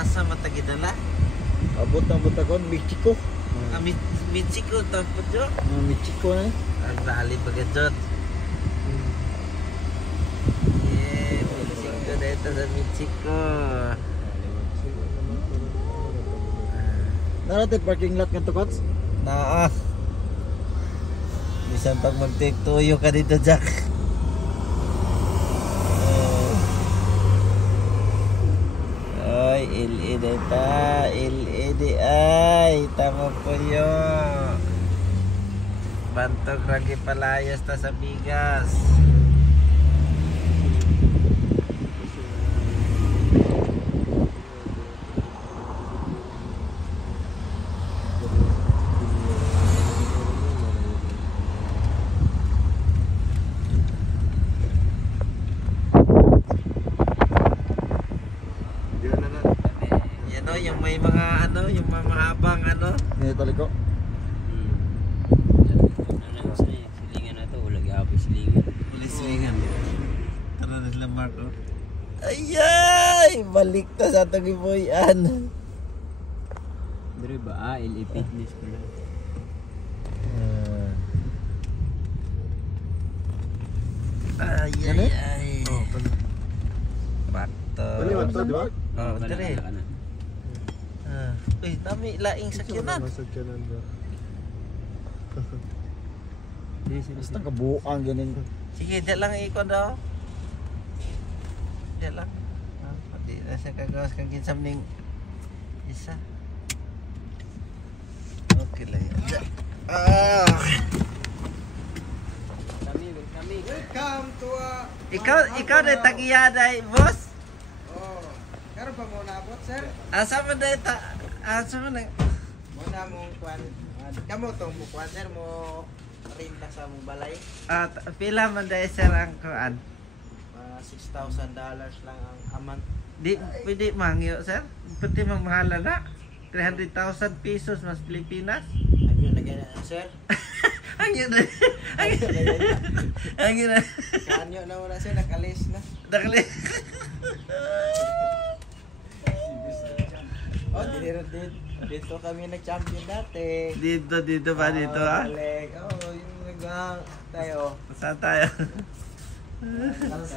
Asa matagidala? Abot ang butagon, Mexico. Mexico tapos yo. Mexico na eh. Ang dali bagadot. Yeah, Mexico dito sa Mexico. Narating parking lot nga to, Kots? Naa. Bisan pag mag-take tuyo ka dito, Jack. Ay, LED ta. LED ay. Tama po yun. Bantog lagi palayas ta sa bigas. Yung may mga ano, yung mga mahabang ano. Ngayon tali ko. Silingan na ito, ulag habi silingan. Uli silingan. Tara na sila Marco. Ayay! Balik ta sa itong iboyan. Dari ba? LA Fitness ko lang. Ayay! Oh, pala. Bakto. Pali, wanto, di ba? Oh, dire. Uy, dami laing sakyanan. Basta kabuang ganin ko. Sige, diyan lang ikon daw. Diyan lang. Pati na siya kagawas kang kinsamning isa. Okay lang yan. Kami. Welcome to Ikaw na tagiyaday, boss? Oh, karon pa mo naabot, sir? Asa mo na ita? Asa mo na? Muna mong kwan. Kamo tong mo kwan, sir, mo rinta sa mong balay. Pila man dahil sir ang kuan? $6,000 lang ang amount. Di, pwede mangyo, sir? Pwede magmahala na? 300,000 pesos mas Pilipinas? Ano na ganyan, sir? Ang yun na. Ang yun na. Kanyo na wala, sir, nakalis na. Nakali. Oh, dito kami nag-champion dati. Dito ba dito ha? Balik. Oh, yung tayo. Saan tayo? Guys.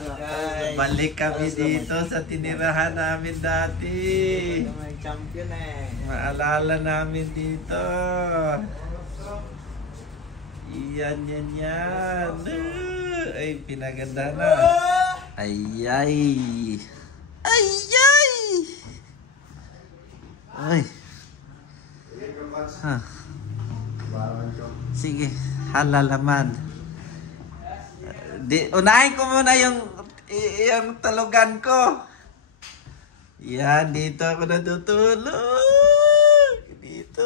Balik kami dito sa tinirahan namin dati. Kami nag-champion eh. Maalala namin dito. Yan. Ay, pinaganda na. Ayay. Ay. Ha. Sige, halalaman. Unahin ko muna yung tulugan ko. Yan, dito ako natutulog. Dito.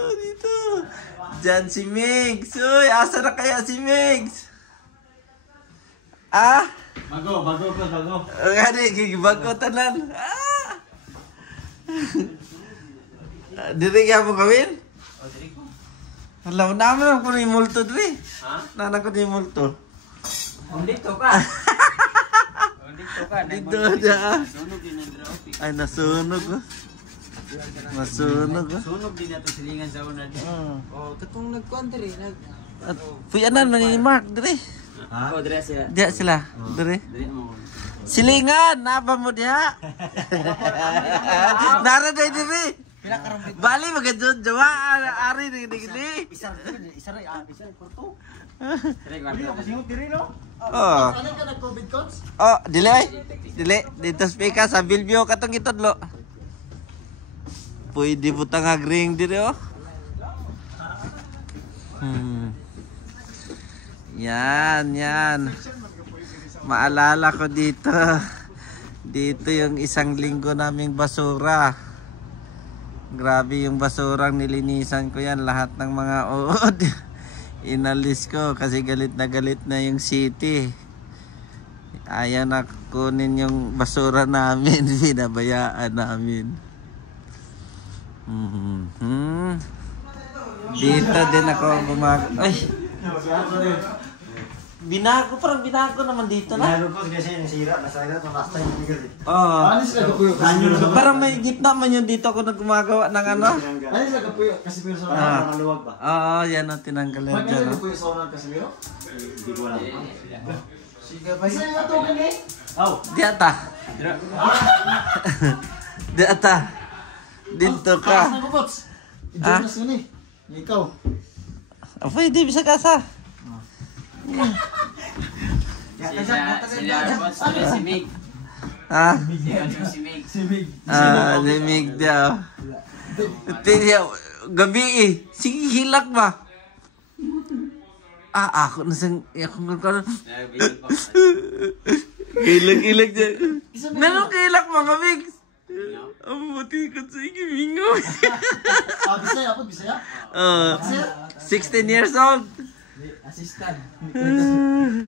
Diyan si Migs. Uy, asa na kaya si Migs? Bago. Bago tanan. Diri kaya mo gawin? Oh, diri ko. Alam naman ako ni multo diri. Ha? Nanan ko ni multo. Dito ka. Dito aja. Sunog din ang traffic. Ay, nasunog ko. Masunog ko. Sunog din nato silingan sa una din. Oh, katong nag-kwan diri, At puyanan man ni Mark diri. Ha? Oh, diri siya. Diya sila. Diri. Diri mo. Silingan, naba mo diha. Nara day diri. Bali magajud jawa ari digdi. Isa porto. Diri ko. Oh. Ano ka nag-COVID coach? Oh, dili. Dito speaker sa Bilbio katong itodlo. Pwede butang agring diri oh. Yan. Maalala ko dito. Dito yung isang linggo naming basura. Grabe yung basurang nilinisan ko yan. Lahat ng mga uod. Inalis ko kasi galit na yung city. Ayaw na kunin yung basura namin. Binabayaan namin. Dito din ako ay. parang binago naman dito na. Lalo po kasi yung sira, nasira ito last time yung galit. Oo. Ano sila kapuyo? Parang may gitna man yun dito ako nagumagawa ng ano. Ano sila kapuyo? Kasi pero sa Ah. Parang luwag ba? Oo, yan ang tinanggal yan Magkano dyan. sila oh. kapuyo sa unang Casimiro? Hindi ko alam. Sige ba Kasi yung matugan eh. Oh! Di ata. Di ata. Dito Taas ka. na ko, Pots. Ah? I-Jonas yun eh. Ikaw. Ah, pwede, bisa kasa. Si Mig. Ha? Si Mig. Si Mig. Limig daw. Tinya, gabi eh. Sige, hilak ba? Ako na sang... Ako nga Hilak dyan. Meron hilak mga Migs. Ang matikot sa ikimingaw. Bisaya po, Bisaya. 16 years old. assistant?